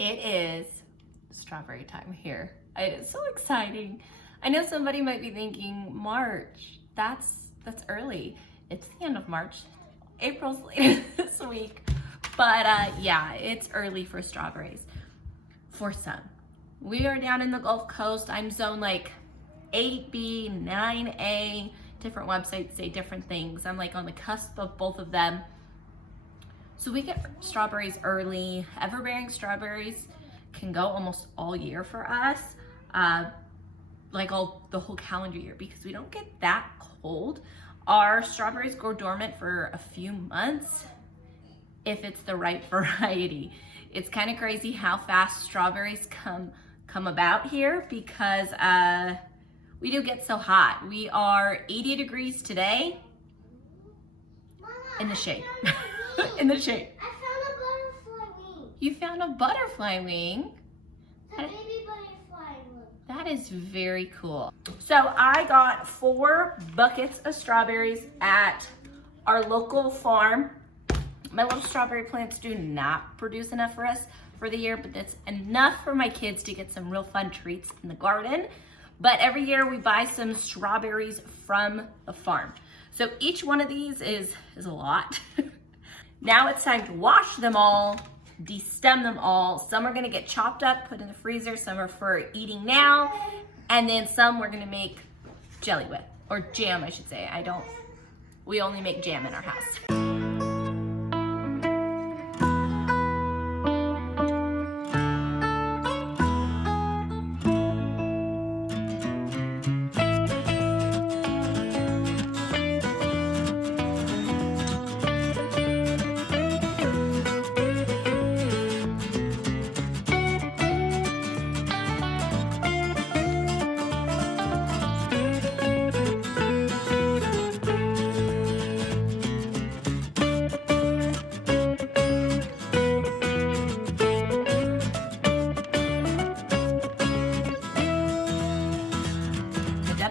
It is strawberry time here. It is so exciting. I know somebody might be thinking, March, that's early. It's the end of March. April's later this week. But yeah, it's early for strawberries. For some. We are down in the Gulf Coast. I'm zone like 8B, 9A. Different websites say different things. I'm like on the cusp of both of them. So we get strawberries early. Everbearing strawberries can go almost all year for us, like the whole calendar year, because we don't get that cold. Our strawberries go dormant for a few months if it's the right variety. It's kind of crazy how fast strawberries come about here because we do get so hot. We are 80 degrees today in the shade. In the shade. I found a butterfly wing. You found a butterfly wing? The baby butterfly wing. That is very cool. So I got 4 buckets of strawberries at our local farm. My little strawberry plants do not produce enough for us for the year, but that's enough for my kids to get some real fun treats in the garden. But every year we buy some strawberries from the farm. So each one of these is a lot. Now it's time to wash them all, destem them all. Some are gonna get chopped up, put in the freezer. Some are for eating now. And then some we're gonna make jelly with, or jam, I should say. We only make jam in our house.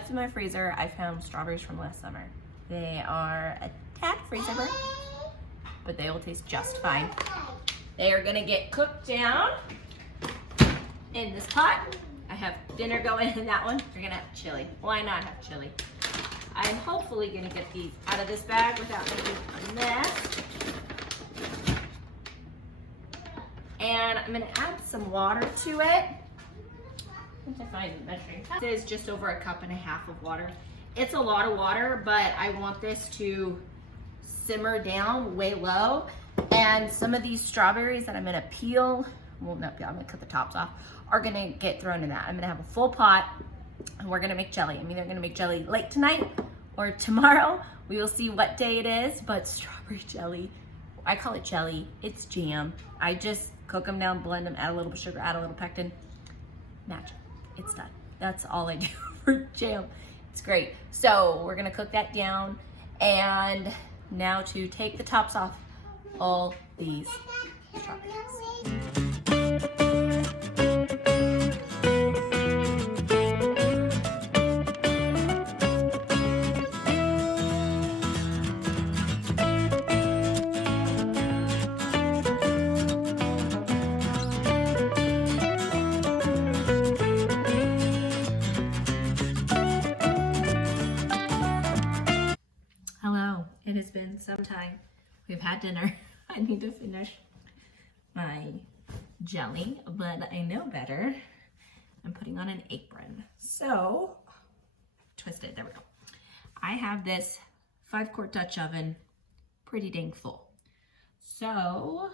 In my freezer, I found strawberries from last summer. They are a tad freezer burnt, but they will taste just fine. They are gonna get cooked down in this pot. I have dinner going in that one. We're gonna have chili. Why not have chili? I'm hopefully gonna get these out of this bag without making a mess. And I'm gonna add some water to it. To find the measuring cup. It is just over 1.5 cups of water. It's a lot of water, but I want this to simmer down way low. And some of these strawberries that I'm gonna peel, well not peel, I'm gonna cut the tops off, are gonna get thrown in that. I'm gonna have a full pot and we're gonna make jelly. I'm either gonna make jelly late tonight or tomorrow. We will see what day it is, but strawberry jelly, I call it jelly, it's jam. I just cook them down, blend them, add a little bit of sugar, add a little pectin, magic. It's done. That's all I do for jam. It's great. So we're gonna cook that down, and now to take the tops off all these strawberries. Hello, it has been some time. We've had dinner. I need to finish my jelly, but I know better. I'm putting on an apron. So, twist it, there we go. I have this 5-quart Dutch oven, pretty dang full. So,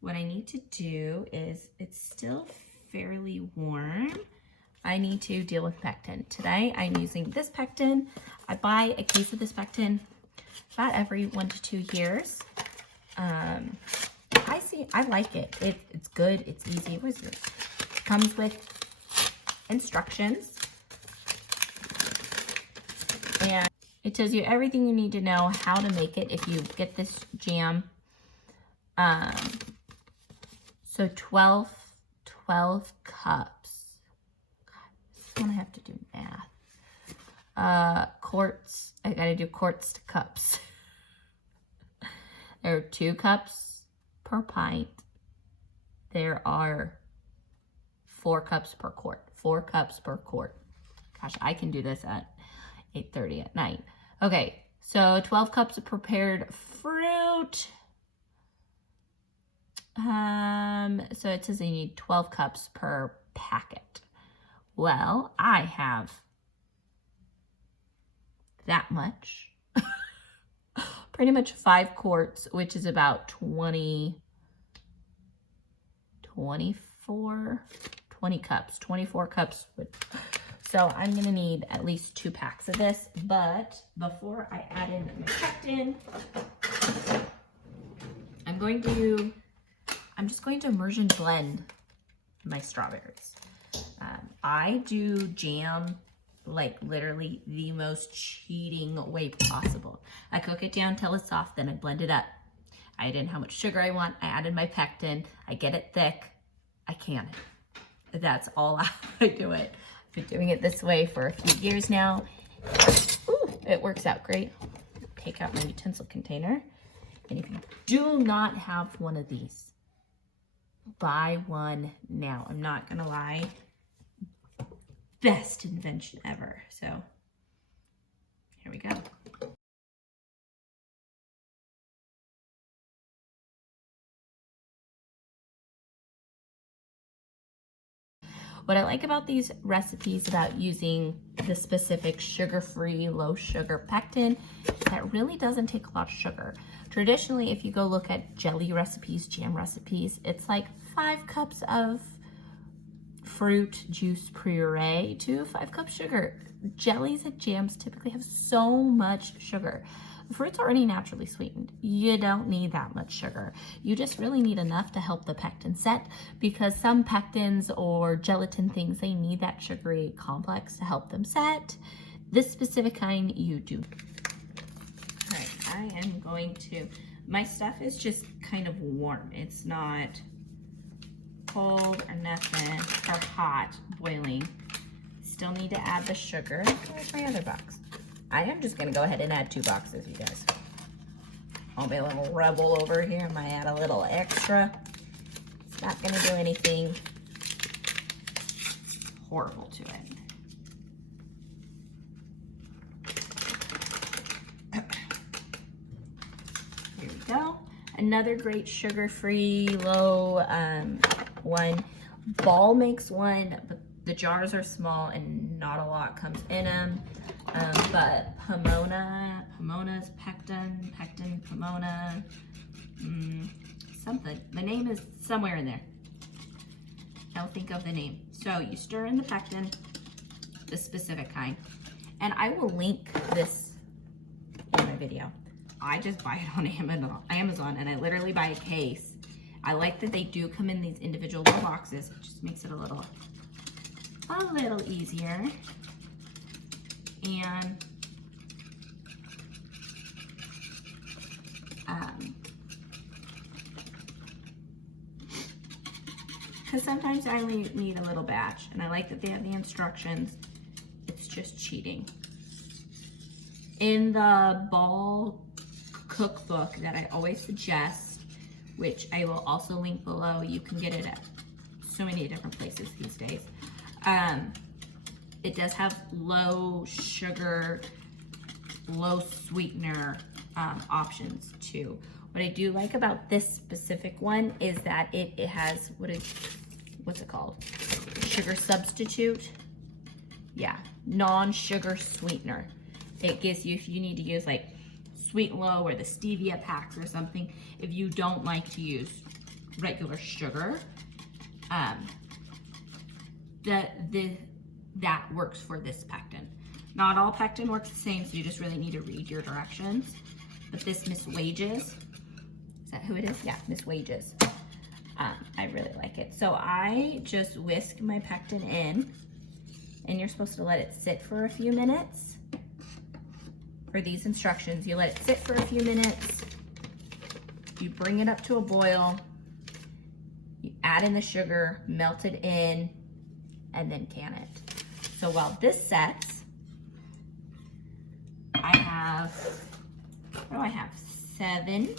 what I need to do is, it's still fairly warm. I need to deal with pectin. Today I'm using this pectin. I buy a case of this pectin about every 1 to 2 years. I like it. It's good, it's easy. What is it? It comes with instructions. And it tells you everything you need to know how to make it if you get this jam. So 12 cups. I'm gonna have to do math. Quarts, I gotta do quarts to cups. There are 2 cups per pint. there are 4 cups per quart. 4 cups per quart. Gosh, I can do this at 8:30 at night. Okay, so 12 cups of prepared fruit. So it says you need 12 cups per packet. Well, I have that much. Pretty much 5 quarts, which is about 20 cups, 24 cups. So I'm gonna need at least 2 packs of this, but before I add in my pectin, I'm just going to immersion blend my strawberries. I do jam like literally the most cheating way possible. I cook it down till it's soft, then I blend it up. I add in how much sugar I want. I added my pectin. I get it thick. I can it. That's all I do it. I've been doing it this way for a few years now. Ooh, it works out great. Take out my utensil container. And if you do not have one of these, buy one now. I'm not gonna lie. Best invention ever. So here we go. What I like about these recipes about using the specific sugar-free, low-sugar pectin is that it really doesn't take a lot of sugar. Traditionally, if you go look at jelly recipes, jam recipes, it's like 5 cups of fruit juice puree to 5 cups sugar. Jellies and jams typically have so much sugar. The fruit's already naturally sweetened. You don't need that much sugar. You just really need enough to help the pectin set, because some pectins or gelatin things, they need that sugary complex to help them set. This specific kind, you do. All right, I am going to, my stuff is just kind of warm. It's not cold or nothing, or hot, boiling. Still need to add the sugar. Where's my other box? I am just gonna go ahead and add 2 boxes, you guys. I'll be a little rebel over here. I might add a little extra. It's not gonna do anything horrible to it. Here we go. Another great sugar-free, low one. Ball makes one, but the jars are small and not a lot comes in them. But Pomona's pectin, Pomona, something. The name is somewhere in there. I'll think of the name. So you stir in the pectin, the specific kind, and I will link this in my video. I just buy it on Amazon, and I literally buy a case. I like that they do come in these individual little boxes. It just makes it a little easier. And because sometimes I only need a little batch, and I like that they have the instructions. It's just cheating. In the Ball cookbook that I always suggest, which I will also link below, you can get it at so many different places these days. It does have low sugar, low sweetener options too. What I do like about this specific one is that it has, what's it called? Sugar substitute. Yeah, non-sugar sweetener. It gives you, if you need to use like Sweet and Low or the stevia packs or something, if you don't like to use regular sugar, that works for this pectin. Not all pectin works the same, so you just really need to read your directions. But this Miss Wages, is that who it is? Yeah, Miss Wages. I really like it. So I just whisk my pectin in, and you're supposed to let it sit for a few minutes. For these instructions, you let it sit for a few minutes, you bring it up to a boil, you add in the sugar, melt it in, and then can it. So while this sets, I have, what do I have? 7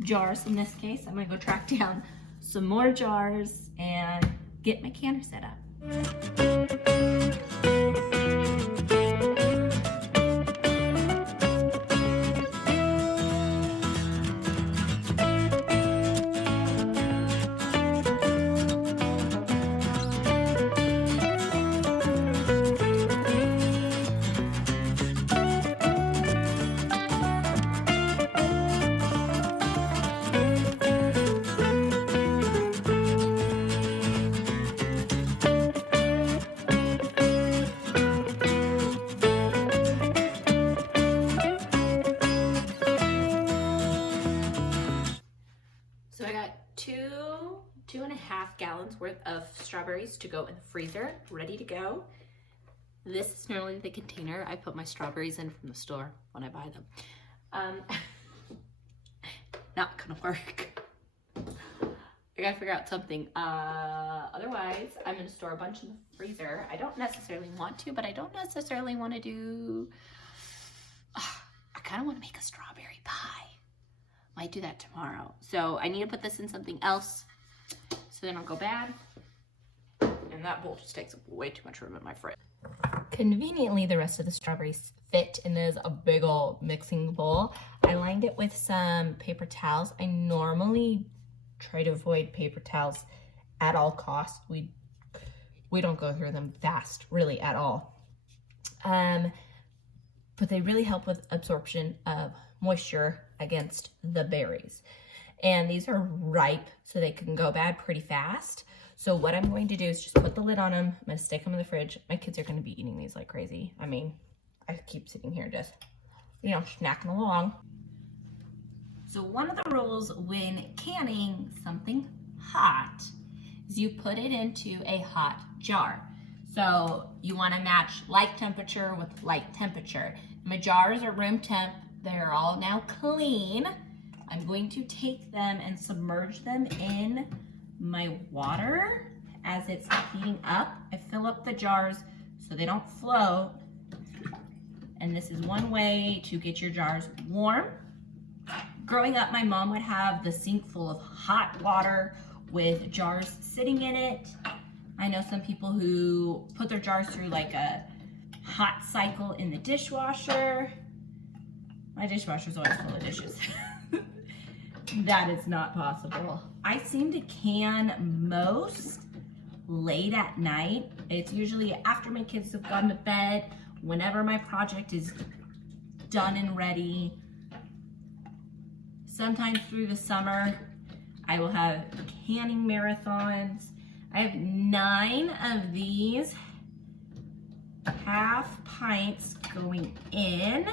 jars in this case. I'm gonna go track down some more jars and get my canner set up. So I got 2.5 gallons worth of strawberries to go in the freezer, ready to go. This is normally the container I put my strawberries in from the store when I buy them. Not gonna work. I gotta figure out something. Otherwise, I'm gonna store a bunch in the freezer. I don't necessarily want to, but I don't necessarily want to do... I kind of want to make a strawberry pie. Might do that tomorrow. So I need to put this in something else so they don't go bad. And that bowl just takes up way too much room in my fridge. Conveniently, the rest of the strawberries fit in this a big old mixing bowl. I lined it with some paper towels. I normally try to avoid paper towels at all costs. We don't go through them fast, really, at all. But they really help with absorption of moisture against the berries. And these are ripe, so they can go bad pretty fast. So what I'm going to do is just put the lid on them. I'm gonna stick them in the fridge. My kids are gonna be eating these like crazy. I mean, I keep sitting here just, you know, snacking along. So one of the rules when canning something hot is you put it into a hot jar. So you wanna match like temperature with like temperature. My jars are room temp. They're all now clean. I'm going to take them and submerge them in my water as it's heating up. I fill up the jars so they don't float. And this is one way to get your jars warm. Growing up, my mom would have the sink full of hot water with jars sitting in it. I know some people who put their jars through like a hot cycle in the dishwasher. My dishwasher's always full of dishes. That is not possible. I seem to can most late at night. It's usually after my kids have gone to bed, whenever my project is done and ready. Sometimes through the summer, I will have canning marathons. I have 9 of these half pints going in.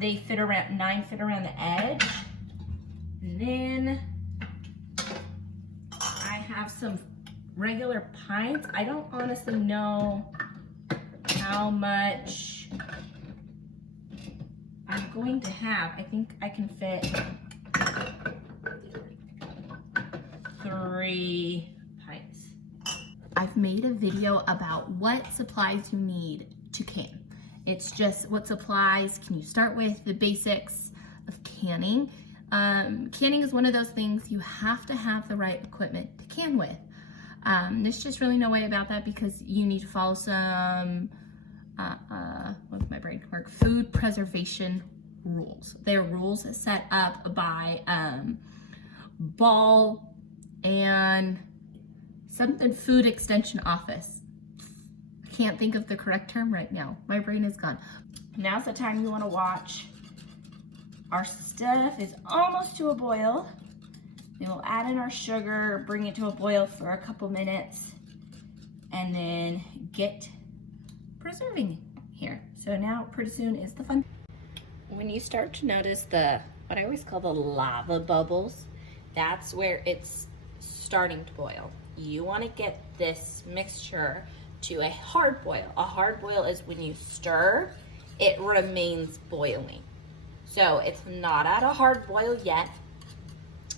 They fit around, 9 fit around the edge. And then I have some regular pints. I don't honestly know how much I'm going to have. I think I can fit 3 pints. I've made a video about what supplies you need to can. It's just what supplies can you start with, the basics of canning. Canning is one of those things you have to have the right equipment to can with. There's just really no way about that because you need to follow some, what's my brain work? Food preservation rules. They're rules set up by Ball and something Food Extension Office. I can't think of the correct term right now. My brain is gone. Now's the time you want to watch. Our stuff is almost to a boil. We will add in our sugar, bring it to a boil for a couple minutes, and then get preserving here. So now pretty soon is the fun. When you start to notice what I always call the lava bubbles, that's where it's starting to boil. You want to get this mixture to a hard boil. A hard boil is when you stir, it remains boiling. So it's not at a hard boil yet.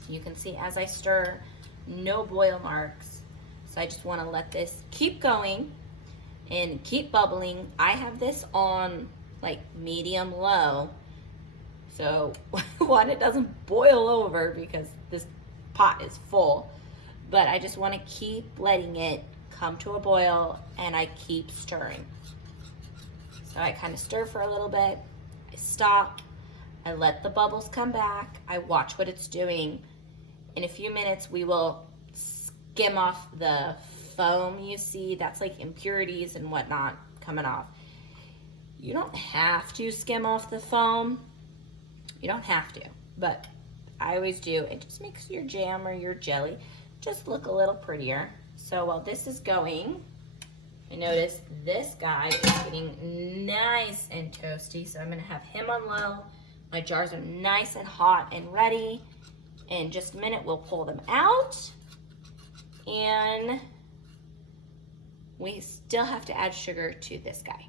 You can see as I stir, no boil marks. So I just want to let this keep going and keep bubbling. I have this on like medium low. So one, it doesn't boil over because this pot is full, but I just want to keep letting it come to a boil, and I keep stirring. So I kind of stir for a little bit, I stop, I let the bubbles come back, I watch what it's doing. In a few minutes, we will skim off the foam you see. That's like impurities and whatnot coming off. You don't have to skim off the foam. You don't have to, but I always do. It just makes your jam or your jelly just look a little prettier. So while this is going, I notice this guy is getting nice and toasty, so I'm gonna have him on low. My jars are nice and hot and ready. In just a minute, we'll pull them out. And we still have to add sugar to this guy.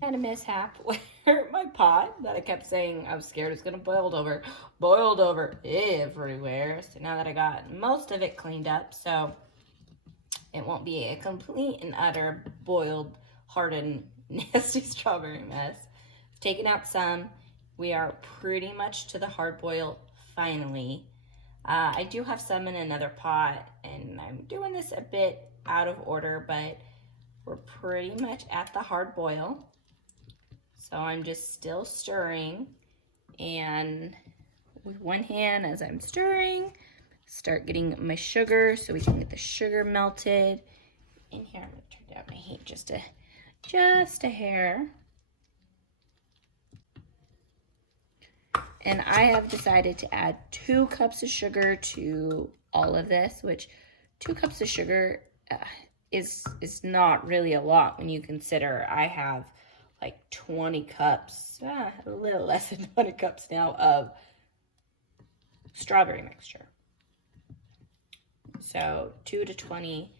I had a mishap where my pot that I kept saying I was scared it was gonna boiled over everywhere. So now that I got most of it cleaned up, so it won't be a complete and utter boiled, hardened, nasty strawberry mess. Taking out some. We are pretty much to the hard boil finally. I do have some in another pot, and I'm doing this a bit out of order, but we're pretty much at the hard boil. So I'm just still stirring, and with one hand as I'm stirring, start getting my sugar so we can get the sugar melted. In here, I'm gonna turn down my heat just a hair. And I have decided to add 2 cups of sugar to all of this, which 2 cups of sugar is not really a lot when you consider I have like 20 cups, a little less than 20 cups now of strawberry mixture. So 2 to 20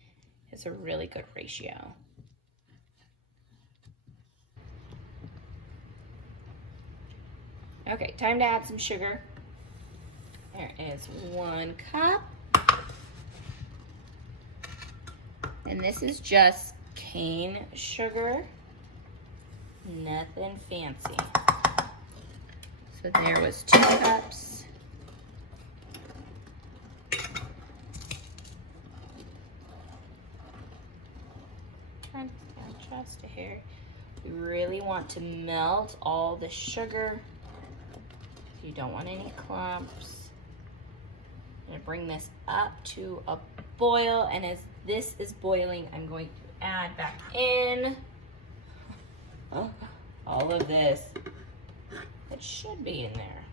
is a really good ratio. Okay, time to add some sugar. There is 1 cup. And this is just cane sugar, nothing fancy. So there was 2 cups. Turn it down just a hair. We really want to melt all the sugar. You don't want any clumps. I'm gonna bring this up to a boil, and as this is boiling, I'm going to add back in all of this. It should be in there.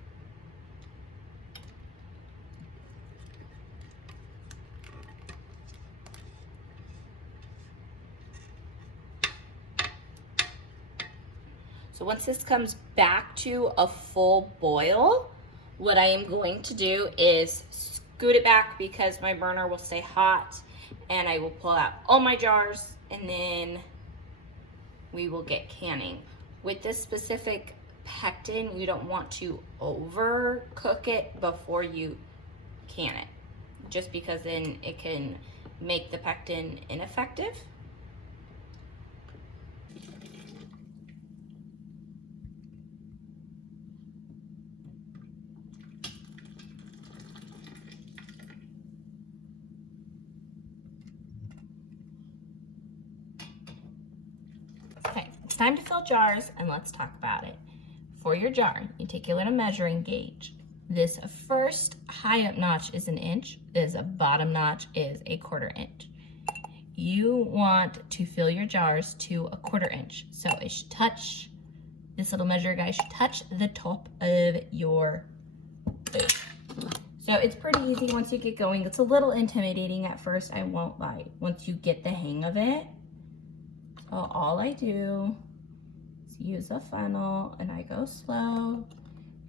So once this comes back to a full boil, what I am going to do is scoot it back because my burner will stay hot, and I will pull out all my jars, and then we will get canning. With this specific pectin, you don't want to overcook it before you can it, just because then it can make the pectin ineffective. Okay, it's time to fill jars, and let's talk about it. For your jar, you take your little measuring gauge. This first high up notch is 1 inch. This bottom notch is 1/4 inch. You want to fill your jars to 1/4 inch. So it should touch, this little measure guy should touch the top of your food. So it's pretty easy once you get going. It's a little intimidating at first, I won't lie, once you get the hang of it. So all I do is use a funnel, and I go slow.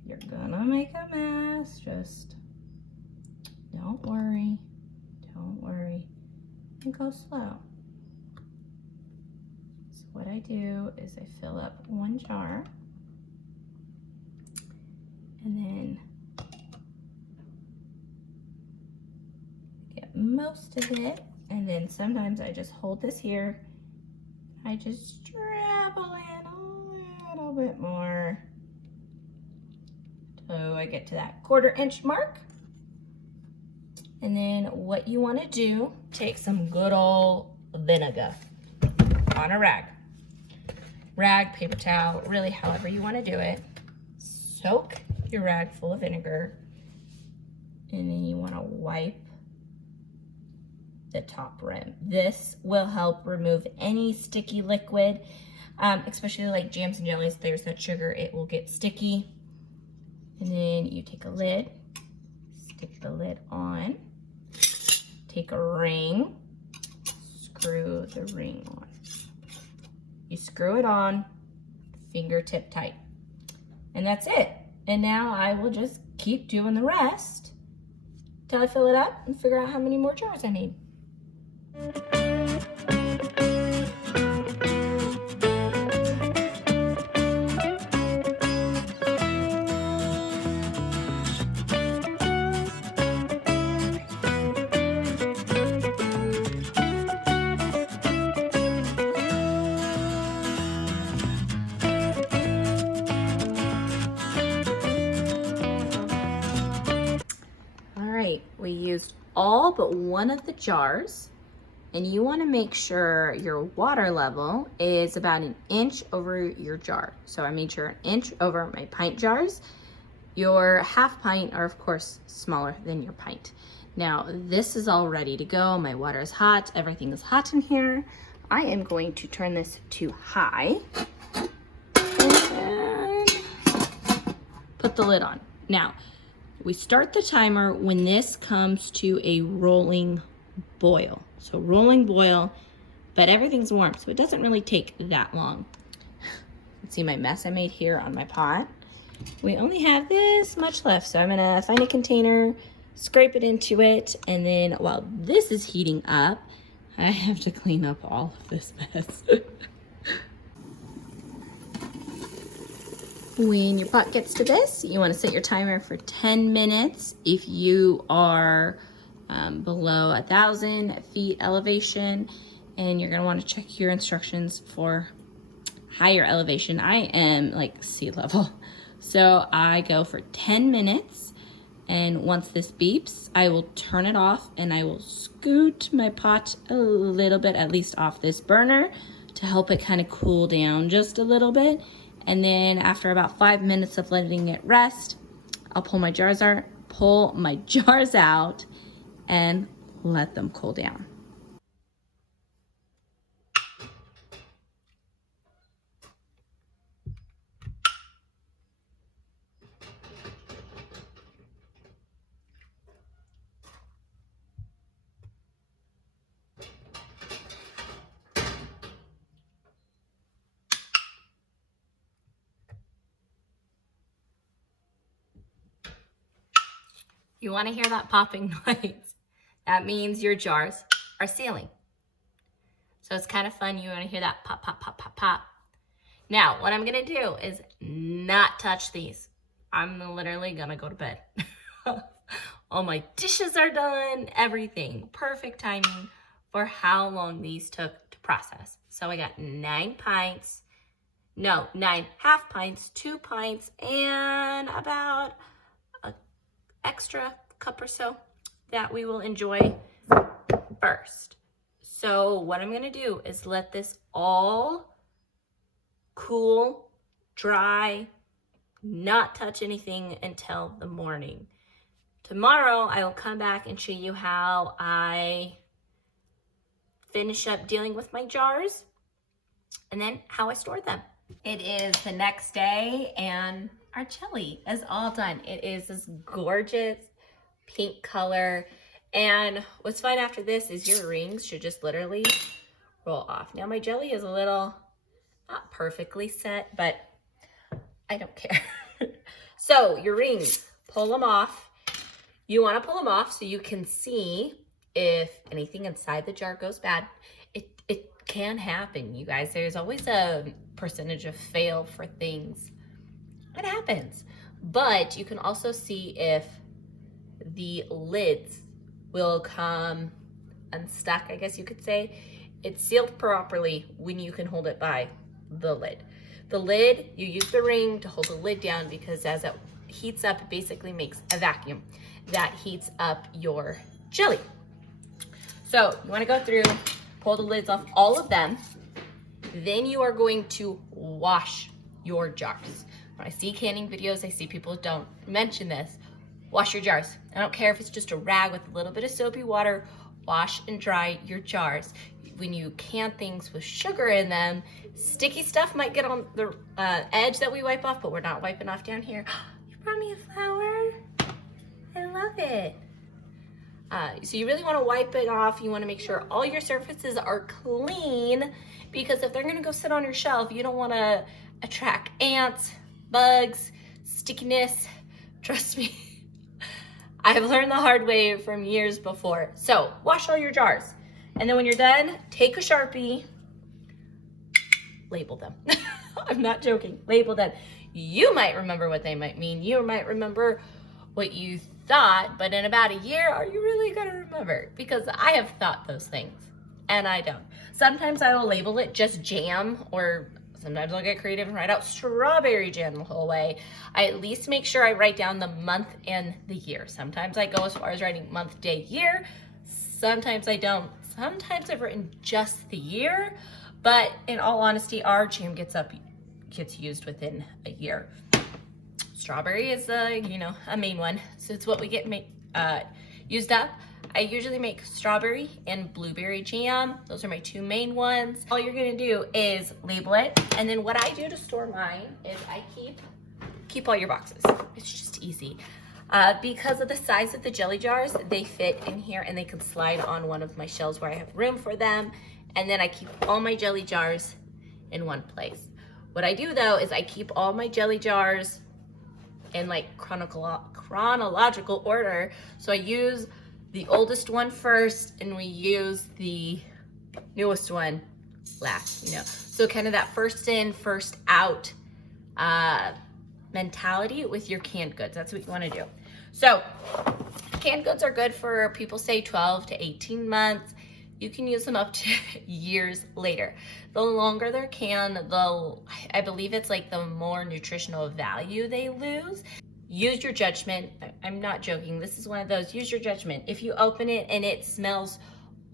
You're gonna make a mess, just don't worry, and go slow. So what I do is I fill up 1 jar, and then get most of it, and then sometimes I just hold this here. I just dribble in a little bit more till I get to that 1/4 inch mark. And then what you want to do, take some good old vinegar on a rag. Rag, paper towel, really however you want to do it. Soak your rag full of vinegar. And then you want to wipe the top rim. This will help remove any sticky liquid, especially like jams and jellies. There's that sugar, it will get sticky. And then you take a lid, stick the lid on, take a ring, screw the ring on. You screw it on, fingertip tight. And that's it. And now I will just keep doing the rest till I fill it up and figure out how many more jars I need. We used all but one of the jars, and you want to make sure your water level is about 1 inch over your jar. So I made sure 1 inch over my pint jars. Your half pint are of course smaller than your pint. Now this is all ready to go. My water is hot, everything is hot in here. I am going to turn this to high and put the lid on. Now, we start the timer when this comes to a rolling boil. So rolling boil, but everything's warm, so it doesn't really take that long. Let's see my mess I made here on my pot. We only have this much left, so I'm gonna find a container, scrape it into it, and then while this is heating up, I have to clean up all of this mess. When your pot gets to this, you want to set your timer for 10 minutes. If you are below 1,000 feet elevation, and you're going to want to check your instructions for higher elevation. I am like sea level, so I go for 10 minutes, and once this beeps, I will turn it off and I will scoot my pot a little bit, at least off this burner, to help it kind of cool down just a little bit. And then after about 5 minutes of letting it rest, I'll pull my jars out and let them cool down. You want to hear that popping noise? That means your jars are sealing. So it's kind of fun. You want to hear that pop, pop, pop, pop, pop. Now, what I'm going to do is not touch these. I'm literally going to go to bed. All my dishes are done, everything. Perfect timing for how long these took to process. So I got 9 half pints, 2 pints, and about extra cup or so that we will enjoy first. So what I'm going to do is let this all cool, dry, not touch anything until the morning. Tomorrow I will come back and show you how I finish up dealing with my jars and then how I store them. It is the next day and our jelly is all done. It is this gorgeous pink color. And what's fun after this is your rings should just literally roll off. Now my jelly is a little, not perfectly set, but I don't care. So your rings, pull them off. You want to pull them off so you can see if anything inside the jar goes bad. It can happen, you guys. There's always a percentage of fail for things. It happens. But you can also see if the lids will come unstuck, I guess you could say. It's sealed properly when you can hold it by the lid. The lid, you use the ring to hold the lid down because as it heats up, it basically makes a vacuum that heats up your jelly. So you wanna go through, pull the lids off all of them. Then you are going to wash your jars. When I see canning videos, I see people don't mention this. Wash your jars. I don't care if it's just a rag with a little bit of soapy water, wash and dry your jars. When you can things with sugar in them, sticky stuff might get on the edge that we wipe off, but we're not wiping off down here. You brought me a flower. I love it. So you really want to wipe it off. You want to make sure all your surfaces are clean, because if they're going to go sit on your shelf, you don't want to attract ants, bugs, stickiness. Trust me, I've learned the hard way from years before. So wash all your jars. And then when you're done, take a Sharpie, label them. I'm not joking, label them. You might remember what they might mean. You might remember what you thought, but in about a year, are you really gonna remember? Because I have thought those things and I don't. Sometimes I will label it just jam, or sometimes I'll get creative and write out strawberry jam the whole way. I at least make sure I write down the month and the year. Sometimes I go as far as writing month, day, year. Sometimes I don't. Sometimes I've written just the year, but in all honesty, our jam gets used within a year. Strawberry is a main one, so it's what we get used up. I usually make strawberry and blueberry jam. Those are my two main ones. All you're gonna do is label it, and then what I do to store mine is I keep all your boxes. It's just easy. Because of the size of the jelly jars, they fit in here and they can slide on one of my shelves where I have room for them. And then I keep all my jelly jars in one place. What I do though is I keep all my jelly jars in like chronological order. So I use the oldest one first and we use the newest one last, So kind of that first in, first out mentality with your canned goods. That's what you wanna do. So canned goods are good for, people say 12 to 18 months. You can use them up to years later. The longer they're canned, I believe it's like the more nutritional value they lose. Use your judgment. I'm not joking. This is one of those, use your judgment. If you open it and it smells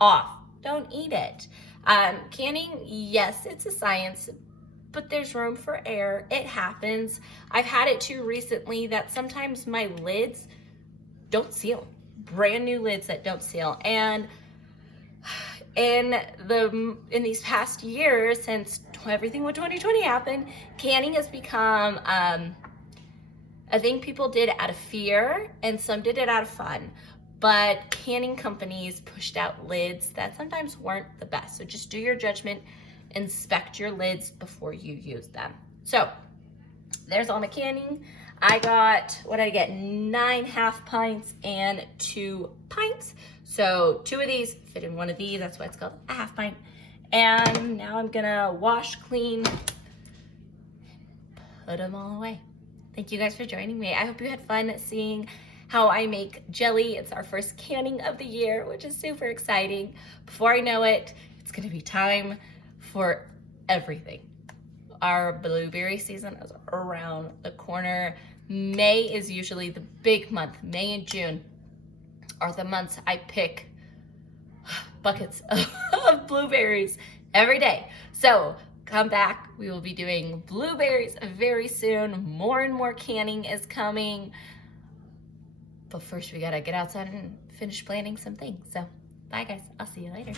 off, don't eat it. Canning, yes, it's a science, but there's room for error. It happens. I've had it too recently that sometimes my lids don't seal. Brand new lids that don't seal. And in these past years, since everything with 2020 happened, canning has become a thing people did out of fear, and some did it out of fun. But canning companies pushed out lids that sometimes weren't the best. So just do your judgment, inspect your lids before you use them. So there's all my canning. I got, what did I get? 9 half pints and 2 pints. So 2 of these fit in one of these. That's why it's called a half pint. And now I'm gonna wash, clean, put them all away. Thank you guys for joining me. I hope you had fun seeing how I make jelly. It's our first canning of the year, which is super exciting. Before I know it, it's gonna be time for everything. Our blueberry season is around the corner. May is usually the big month. May and June are the months I pick buckets of blueberries every day. So come back. We will be doing blueberries very soon. More and more canning is coming. But first we gotta get outside and finish planting some things. So bye guys, I'll see you later.